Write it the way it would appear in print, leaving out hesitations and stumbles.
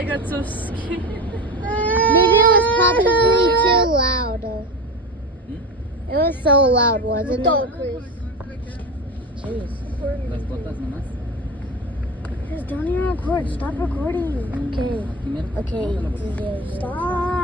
I got so scared. Maybe it was probably too loud. It was so loud, wasn't it? Jeez. Las botas nomás. Just don't even record. Stop recording. Okay. Primero, Okay. bótala, bótala. Stop.